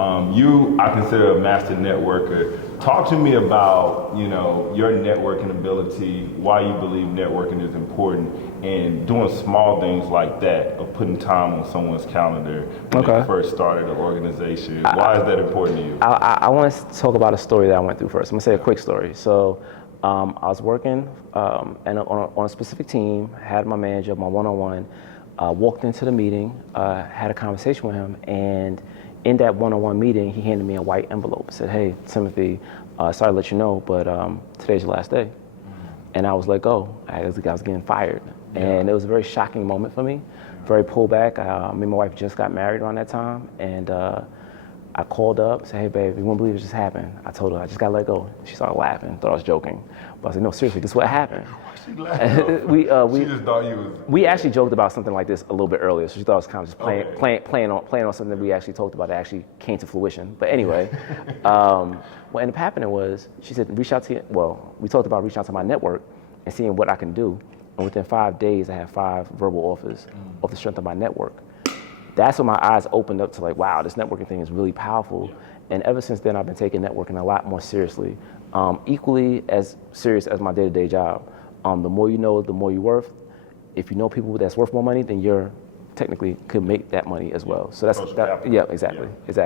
I consider a master networker. Talk to me about, your networking ability, why you believe networking is important, and doing small things like that of putting time on someone's calendar when they first started an organization. Why is that important to you? I want to talk about a story that I went through first. I'm gonna say a quick story. So I was working and on a specific team, had my manager, my one-on-one, walked into the meeting, had a conversation with him, and in that one-on-one meeting, he handed me a white envelope. Said, "Hey, Timothy, sorry to let you know, but today's your last day." And I was let go. I was getting fired. And it was a very shocking moment for me, very pullback. Me and my wife just got married around that time, and I called up, said, "Hey, babe, you won't believe it just happened." I told her I just got let go. She started laughing, thought I was joking. But I said, "No, seriously, this is what happened." She laughed. She just thought you was... We actually joked about something like this a little bit earlier, so she thought it was kind of just playing on something that we actually talked about that actually came to fruition. But anyway, what ended up happening was she said, we talked about reaching out to my network and seeing what I can do. And within 5 days, I had 5 verbal offers off the strength of my network. That's when my eyes opened up to like, wow, this networking thing is really powerful. And ever since then, I've been taking networking a lot more seriously, equally as serious as my day-to-day job. The more you know, the more you're worth. If you know people that's worth more money, then you're technically could make that money as well. So that's exactly. So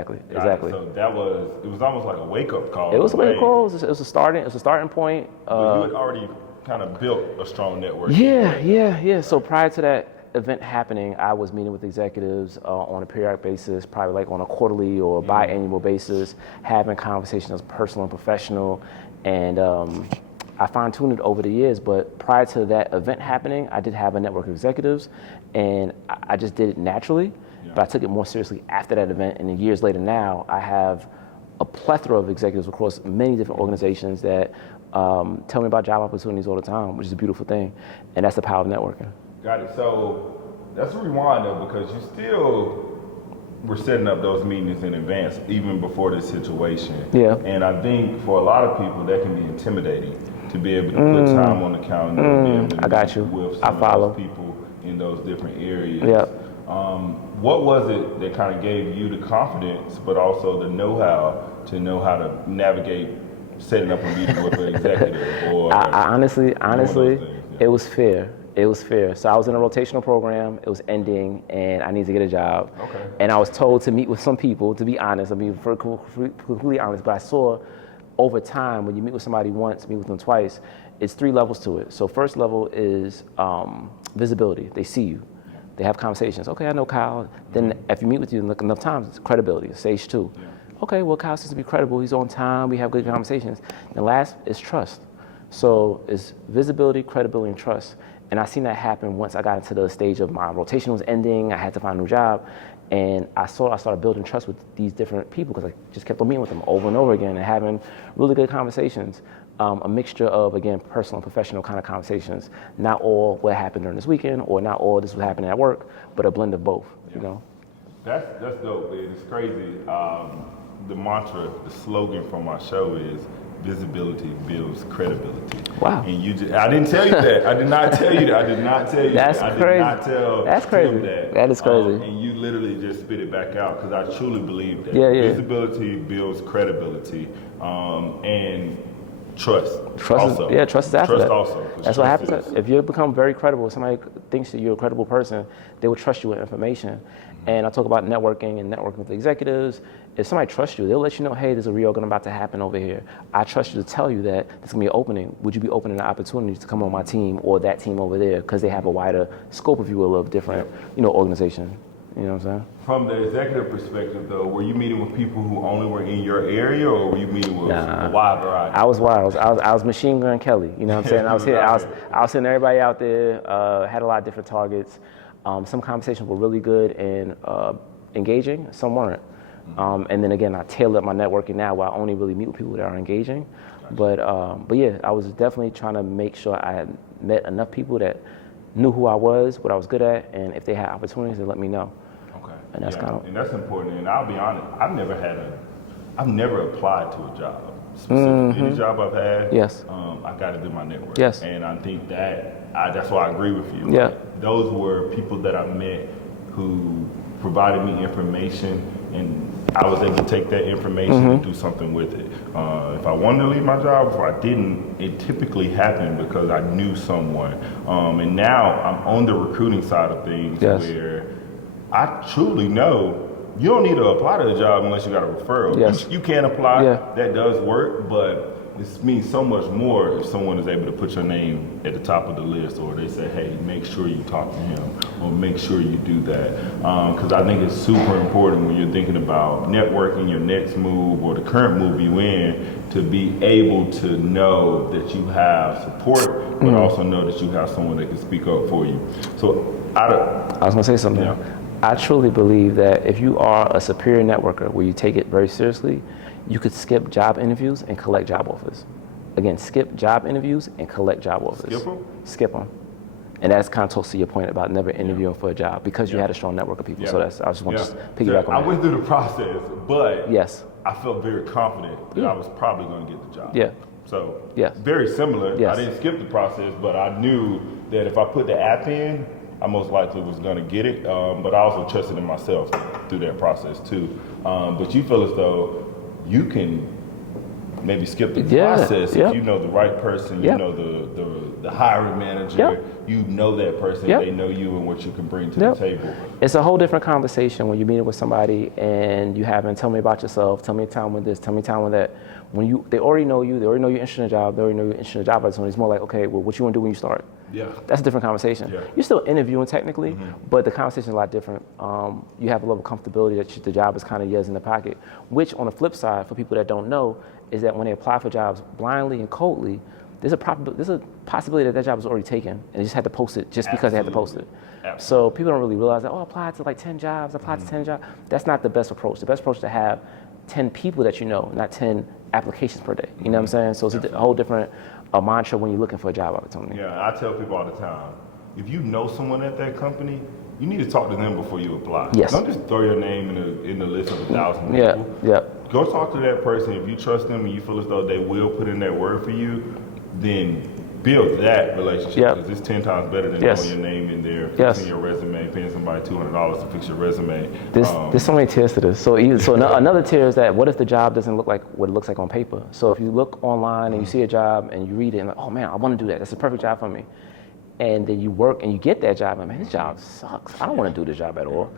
it was almost like a wake-up call. It was a wake-up call. It was a starting point. But you had already kind of built a strong network. Yeah. So prior to that event happening, I was meeting with executives on a periodic basis, probably like on a quarterly or biannual basis, having conversations personal and professional, and I fine-tuned it over the years. But prior to that event happening, I did have a network of executives, and I just did it naturally. But I took it more seriously after that event, and then years later now, I have a plethora of executives across many different organizations that tell me about job opportunities all the time, which is a beautiful thing, and that's the power of networking. Got it. So that's a rewind though, because you still were setting up those meetings in advance, even before this situation. Yeah. And I think for a lot of people, that can be intimidating to be able to put time on the calendar, to be able to I got you. with I some follow. of those people in those different areas. Yep. What was it that kind of gave you the confidence, but also the know-how to know how to navigate setting up a meeting with an executive? Or I honestly, it was fear. It was fair. So I was in a rotational program, it was ending, and I needed to get a job. Okay. And I was told to meet with some people, to be honest, completely honest, but I saw over time, when you meet with somebody once, meet with them twice, it's 3 levels to it. So first level is visibility. They see you. They have conversations. Okay, I know Kyle. Then if you meet with you enough times, it's credibility, stage 2. Yeah. Okay, well, Kyle seems to be credible. He's on time. We have good conversations. And the last is trust. So it's visibility, credibility, and trust. And I seen that happen once I got into the stage of my rotation was ending. I had to find a new job. And I started building trust with these different people because I just kept on meeting with them over and over again and having really good conversations. A mixture of, again, personal and professional kind of conversations. Not all what happened during this weekend or not all this was happening at work, but a blend of both, you know? That's dope, man. It's crazy. The mantra, the slogan from our show is visibility builds credibility. Wow. And I didn't tell you that. I did not tell you that. I did not tell you That's that. I crazy. did not tell That's crazy. Tim that. That is crazy. And you literally just spit it back out because I truly believe that. Yeah. Visibility builds credibility. And trust also. Yeah, trust is after trust that. Also. That's what happens. If you become very credible, somebody thinks that you're a credible person, they will trust you with information. And I talk about networking and networking with executives. If somebody trusts you, they'll let you know, hey, there's a reorg about to happen over here. I trust you to tell you that there's gonna be an opening. Would you be open to the opportunity to come on my team or that team over there? Because they have a wider scope, if you will, of different, organization. You know what I'm saying? From the executive perspective, though, were you meeting with people who only were in your area, or were you meeting with a wide variety? I was wild. I was Machine Gun Kelly. You know what I'm saying? I was sending everybody out there. Had a lot of different targets. Some conversations were really good and engaging. Some weren't. And then again, I tailored my networking now, where I only really meet with people that are engaging. But yeah, I was definitely trying to make sure I had met enough people that knew who I was, what I was good at, and if they had opportunities, they let me know. And that's and that's important. And I'll be honest, I've never applied to a job. Specifically, any job I've had, yes, I got it in my network. Yes. And I think that's why I agree with you. Yeah. Like, those were people that I met who provided me information and I was able to take that information and do something with it. If I wanted to leave my job, if I didn't, it typically happened because I knew someone. And now I'm on the recruiting side of things where I truly know you don't need to apply to the job unless you got a referral. Yes. You can apply, that does work, but it means so much more if someone is able to put your name at the top of the list, or they say, hey, make sure you talk to him, or make sure you do that. Because I think it's super important when you're thinking about networking, your next move, or the current move you in, to be able to know that you have support, but also know that you have someone that can speak up for you. So I was gonna say something. Yeah. I truly believe that if you are a superior networker where you take it very seriously, you could skip job interviews and collect job offers. Again, skip job interviews and collect job offers. Skip them? Skip them. And that's kind of talks to your point about never interviewing for a job because you had a strong network of people. So that's, I just want to piggyback on that. I went through the process, but yes, I felt very confident that I was probably going to get the job. Yeah. So yes, very similar. Yes. I didn't skip the process, but I knew that if I put the app in, I most likely was going to get it. But I also trusted in myself through that process too. But you feel as though you can maybe skip the process if you know the right person, you know the hiring manager, you know that person, they know you and what you can bring to the table. It's a whole different conversation when you're meeting with somebody and you haven't tell me about yourself, tell me a time with this, tell me a time with that. When they already know you, they already know you're interested in a job, they already know you're interested in a job opportunity. It's more like, okay, well, what you want to do when you start? Yeah. That's a different conversation. Yeah. You're still interviewing technically, but the conversation is a lot different. You have a level of comfortability that the job is kind of yours in the pocket, which on the flip side, for people that don't know, is that when they apply for jobs blindly and coldly, there's a possibility that job is already taken and they just had to post it just because they had to post it. Absolutely. So people don't really realize that, I applied to like 10 jobs, to 10 jobs. That's not the best approach. The best approach is to have 10 people that you know, not 10 applications per day. You know what I'm saying? So it's a whole different mantra when you're looking for a job opportunity. Yeah, I tell people all the time, if you know someone at that company, you need to talk to them before you apply. Yes. Don't just throw your name in the list of 1,000 people. Yeah. Go talk to that person. If you trust them and you feel as though they will put in that word for you, then build that relationship, because it's 10 times better than throwing your name in there, fixing your resume, paying somebody $200 to fix your resume. There's so many tiers to this. So another tier is that what if the job doesn't look like what it looks like on paper? So if you look online and you see a job and you read it and like, oh man, I want to do that. That's the perfect job for me. And then you work and you get that job and man, this job sucks. I don't want to do this job at all.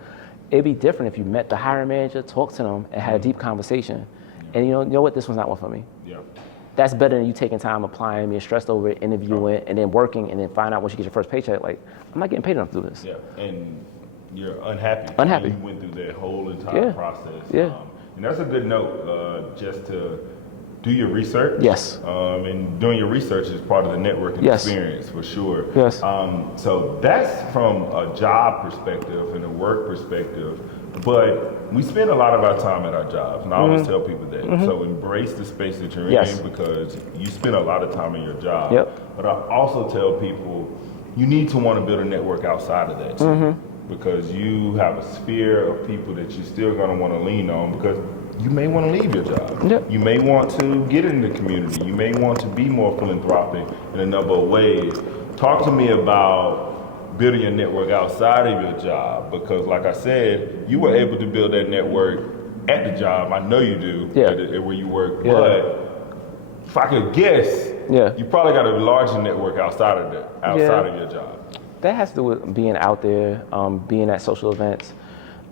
It'd be different if you met the hiring manager, talked to them, and had a deep conversation. And you know what, this one's not one for me. Yeah. That's better than you taking time applying, being stressed over it, interviewing, and then working, and then find out once you get your first paycheck, like, I'm not getting paid enough to do this. Yeah, and you're unhappy. Unhappy. You went through that whole entire process. Yeah. And that's a good note, just to do your research. Yes. And doing your research is part of the networking experience, for sure. Yes. So that's from a job perspective and a work perspective. But we spend a lot of our time at our jobs, and I always tell people that. So embrace the space that you're in, because you spend a lot of time in your job. But I also tell people you need to want to build a network outside of that too, because you have a sphere of people that you're still going to want to lean on, because you may want to leave your job. You may want to get in the community. You may want to be more philanthropic in a number of ways. Talk to me about building your network outside of your job, because like I said, you were able to build that network at the job. I know you do at where you work, but if I could guess, you probably got a larger network outside of your job. That has to do with being out there, being at social events,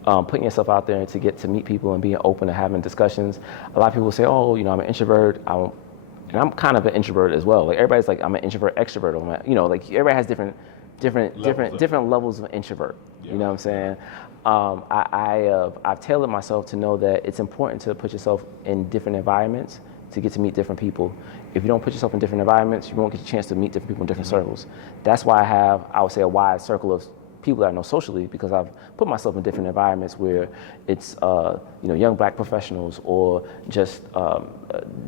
putting yourself out there to get to meet people and being open to having discussions. A lot of people say, oh, I'm an introvert. And I'm kind of an introvert as well. Like everybody's like, I'm an introvert, extrovert. Like everybody has different levels of introvert. You know what I'm saying? I've tailored myself to know that it's important to put yourself in different environments to get to meet different people. If you don't put yourself in different environments, you won't get a chance to meet different people in different circles. That's why I have, I would say, a wide circle of people that I know socially, because I've put myself in different environments where it's young black professionals or just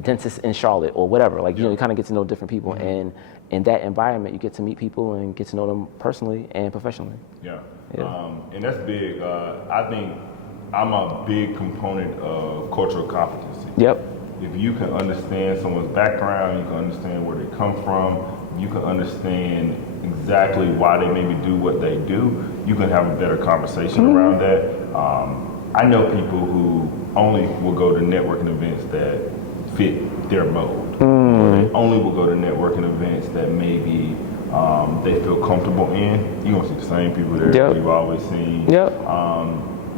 dentists in Charlotte or whatever. Like you kind of get to know different people, and in that environment you get to meet people and get to know them personally and professionally. And that's big. I think I'm a big component of cultural competency. If you can understand someone's background, you can understand where they come from, you can understand exactly why they maybe do what they do, you can have a better conversation around that. I know people who only will go to networking events that fit their mode. Or they only will go to networking events that maybe they feel comfortable in. You're gonna see the same people there that you've always seen.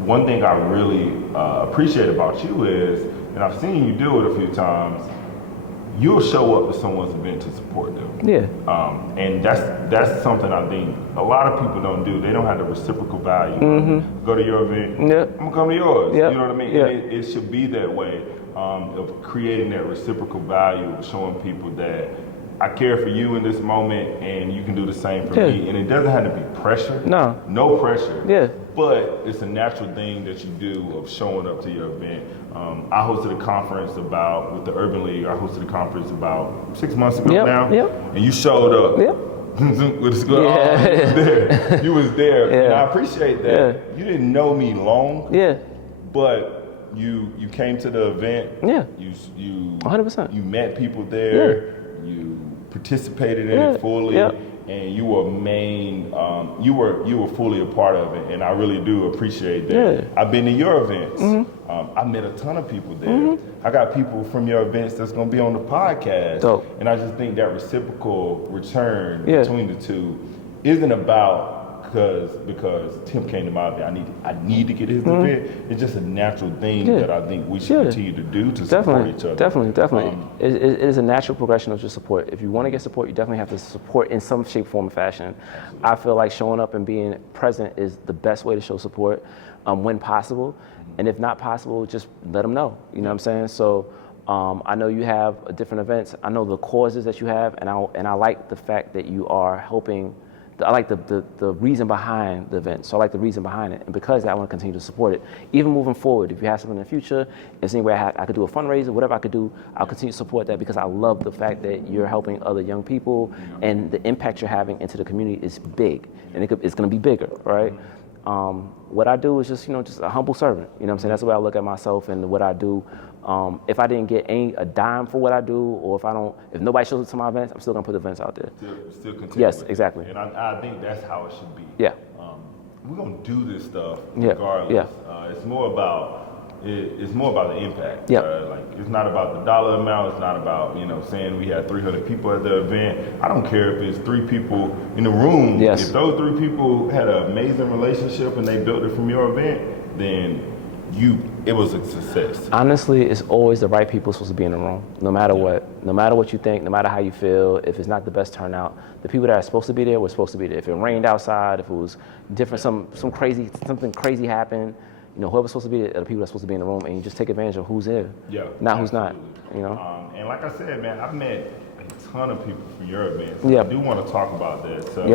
One thing I really appreciate about you is, and I've seen you do it a few times, you'll show up to someone's event to support them. And that's something I think a lot of people don't do. They don't have the reciprocal value. Go to your event, I'm gonna come to yours. You know what I mean? And it should be that way, of creating that reciprocal value, of showing people that I care for you in this moment, and you can do the same for me. And it doesn't have to be pressure. No pressure. But it's a natural thing that you do of showing up to your event. I hosted a conference with the Urban League. I hosted a conference about 6 months ago now, and you showed up. With a good there. You was there, and I appreciate that. You didn't know me long, but you came to the event. You 100%. You met people there. You participated in it fully, and you were you were fully a part of it, and I really do appreciate that. I've been to your events. I met a ton of people there. I got people from your events that's going to be on the podcast, and I just think that reciprocal return between the two isn't about because Tim came to my event. I need to get his event. It's just a natural thing that I think we should continue to do to support each other. Definitely. It is a natural progression of just support. If you want to get support, you definitely have to support in some shape, form, or fashion. I feel like showing up and being present is the best way to show support when possible. And if not possible, just let them know. You know what I'm saying? So I know you have different events. I know the causes that you have, and I like the fact that you are helping. I like the reason behind the event. So I like the reason behind it. And because of that, I want to continue to support it. Even moving forward, if you have something in the future, if any way I could do a fundraiser, whatever I could do, I'll continue to support that because I love the fact that you're helping other young people and the impact you're having into the community is big. And it's going to be bigger, right? What I do is just a humble servant. You know what I'm saying? That's the way I look at myself and what I do. If I didn't get a dime for what I do, or if nobody shows up to my events, I'm still gonna put events out there. Still continue. Yes, exactly. And I think that's how it should be. We're gonna do this stuff regardless. It's more about the impact. Like it's not about the dollar amount. It's not about saying we had 300 people at the event. I don't care if it's 3 people in the room. If those 3 people had an amazing relationship and they built it from your event, then it was a success. Honestly, it's always the right people supposed to be in the room, no matter what. No matter what you think, no matter how you feel, if it's not the best turnout, the people that are supposed to be there were supposed to be there. If it rained outside, if it was different, something crazy happened, whoever's supposed to be there are the people that's supposed to be in the room, and you just take advantage of who's there, not who's not. And like I said, man, I've met a ton of people from your events. I do want to talk about that. So